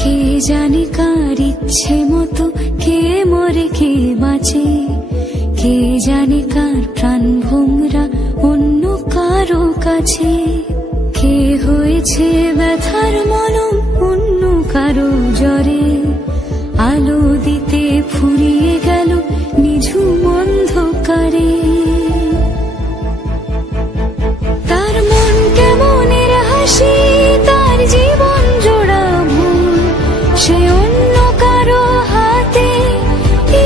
কে জানে কার ইচ্ছে মতো কে মরে কে বাঁচে, কে জানে কার প্রাণ ভোমরা অন্য কারো কাছে। কে হয়েছে ব্যথার মলম অন্য কারো জ্বরে, আলো দিতে ফুরিয়ে গেল নিঝুম অন্ধকারে। তার মন কেমনের হাসি, তার জীবন জোড়া ভুল, সে অন্য কারো হাতে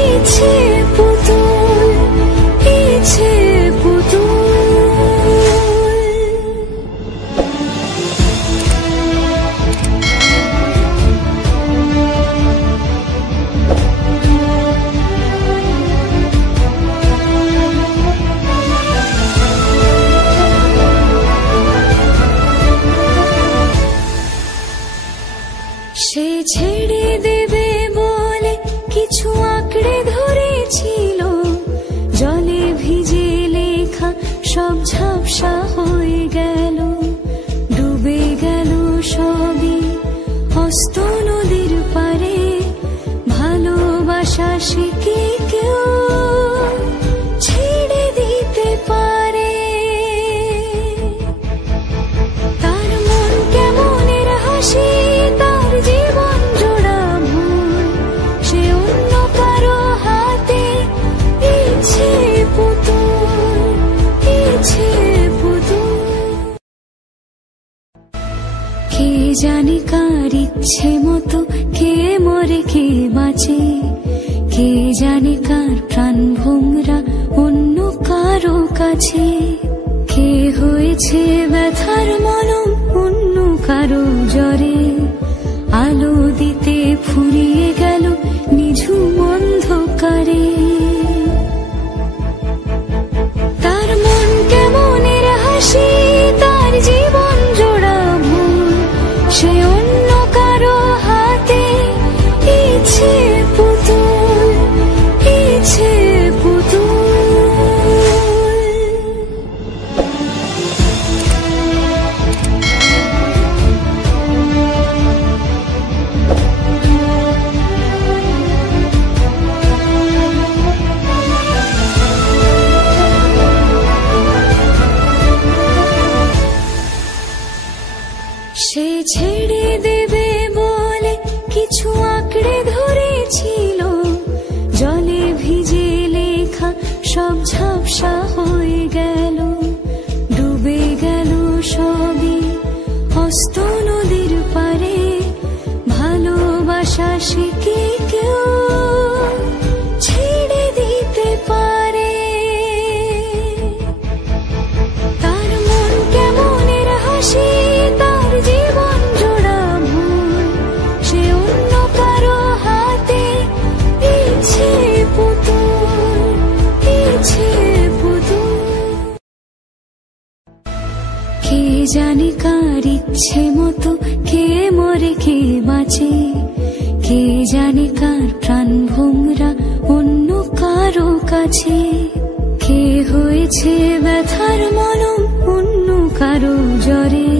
ইচ্ছে পুতুল, ইচ্ছে পুতুল। সে ছেড়ে দেবে বলে কিছু আঁকড়ে ধরেছিল, জলে ভিজে লেখা সব ঝাপসা হয়ে গেল, ডুবে গেল সবই অস্ত নদীর পারে। ভালোবাসা সে কি কেউ ছেড়ে দিতে পারে? তার মন কেমনের হাসি, তার জীবন জোড়া ভুল, সে অন্য কারো হাতে ইচ্ছে পুতুল, ইচ্ছে পুতুল। কে জানে কার ইচ্ছে মতো কে মরে কে বাঁচে, কে জানে কার প্রাণ ভোমরা অন্য কারো কাছে। কে হয়েছে ব্যথার মলম অন্য কারো জ্বরে, আলো দিতে ফুরিয়ে গেল নিঝুম অন্ধকারে। তার মন কেমনের হাসি, তার জীবন জোড়া ভুল, সে অন্য কারো হাতে ইচ্ছে পুতুল, ইচ্ছে পুতুল। সে ছেড়ে দেবে বলে কিছু আঁকড়ে ধরেছিল, জলে ভিজে লেখা সব ঝাপসা হয়ে গেল, ডুবে গেল সবই অস্ত নদীর পারে। ভালোবাসা সে কি কেউ ছেড়ে দিতে পারে? তার মন কেমনের হাসি, তার জীবন জোড়া ভুল, সে অন্য কারো হাতে ইচ্ছে পুতুল, ইচ্ছে পুতুল। কে জানে কার ইচ্ছে মতো কে মরে কে বাঁচে, কে জানে কার প্রাণ ভোমরা অন্য কারো কাছে। কে হয়েছে ব্যথার মলম অন্য কারো জ্বরে,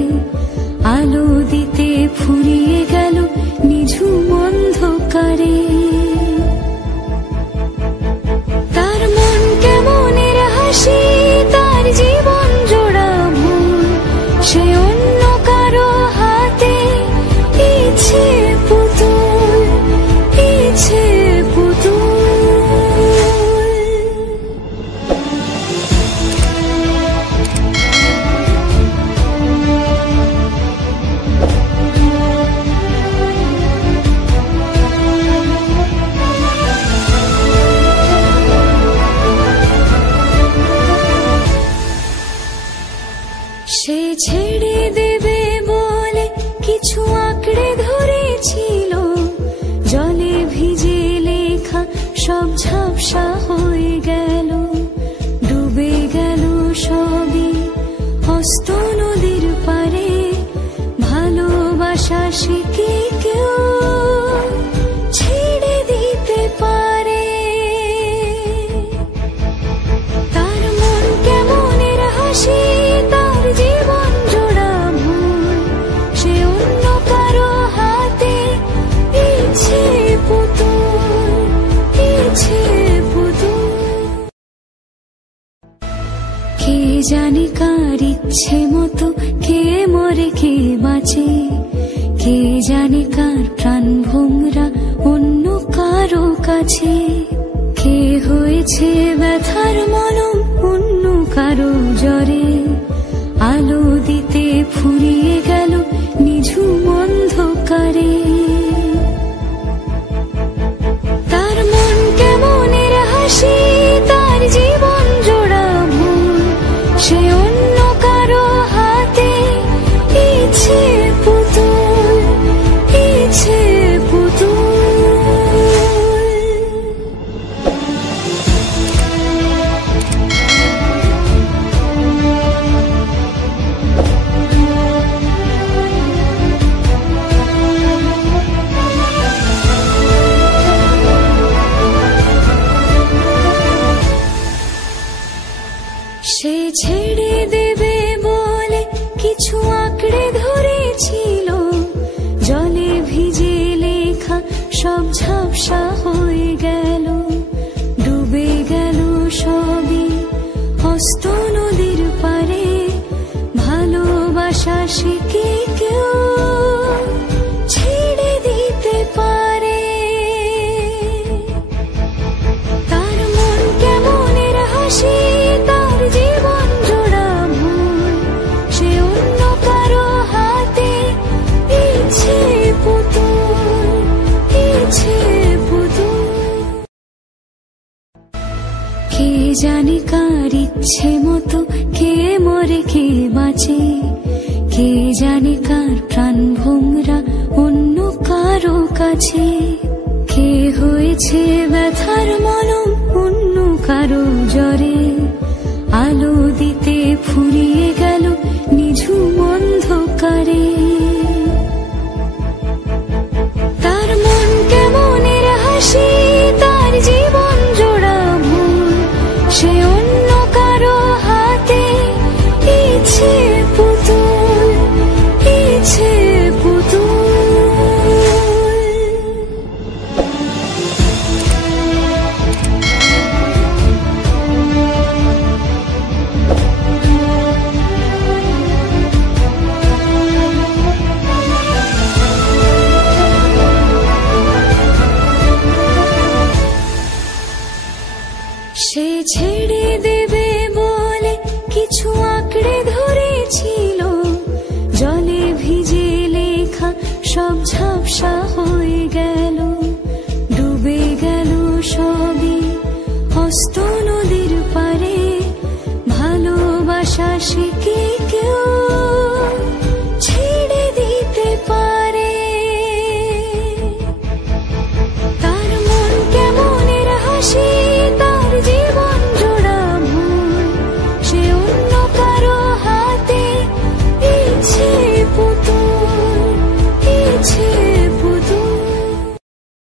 আলো দিতে ফুরিয়ে গেল নিঝুম অন্ধকারে। তার মন কেমনের হাসি, তার জীবন জোড়া ভুল, সে অন্য কারো হাতে ইচ্ছে পুতুল, ইচ্ছে পুতুল। সে ছেড়ে দেবে বলে কিছু আঁকড়ে ধরেছিল, জলে ভিজে লেখা সব ঝাপসা হয়ে গেল, ডুবে গেল সবই অস্ত নদীর পারে। ভালোবাসা সে কি কেউ ছেড়ে দিতে পারে? তার মন কেমনের হাসি, তার জীবন জোড়া ভুল, সে অন্য কারো হাতে জানে কার ইচ্ছে মতো কে মরে কে বাঁচে, কে জানে কার প্রাণ ভোমরা অন্য কারো কাছে, কে হয়েছে ব্যথার মলম অন্য কারো জ্বরে, আলো দিতে ফুরিয়ে গেল নিঝুম অন্ধকারে। তার মন কেমনের হাসি, তার জীবন জোড়া ভুল, সে অন্য কারো হাতে ইচ্ছে পুতুল, ইচ্ছে পুতুল। সে ছেড়ে দেবে বলে কিছু আঁকড়ে ধরেছিল, জলে ভিজে লেখা সব ঝাপসা হয়ে গেল, ডুবে গেল সবই হস্ত নদীর পারে। ভালোবাসা সে কি কেউ ছেড়ে দিতে পারে? তার মন কেমনের হাসি, তার জীবন জোড়া ভুল, সে অন্য কারো হাতে ইচ্ছে পুতুল, ইচ্ছে পুতুল। কে জানে কার ইচ্ছে মতো কে মরে কে বাঁচে, কে জানে কার প্রাণ ভোমরা অন্য কারো কাছে, কে হয়েছে ব্যথার মলম অন্য কারো জ্বরে, আলো দিতে ফুরিয়ে গেল নিঝুম অন্ধকারে। তার মন কেমনের হাসি, তার জীবন জোড়া ভুল, সে অন্য কারো হাতে ইচ্ছে পুতুল, ইচ্ছে পুতুল। সে ছেড়ে দেবে বলে কিছু আঁকড়ে ধরেছিল, জলে ভিজে লেখা সব ঝাপসা হয়ে গেল, ডুবে গেল সবই হস্ত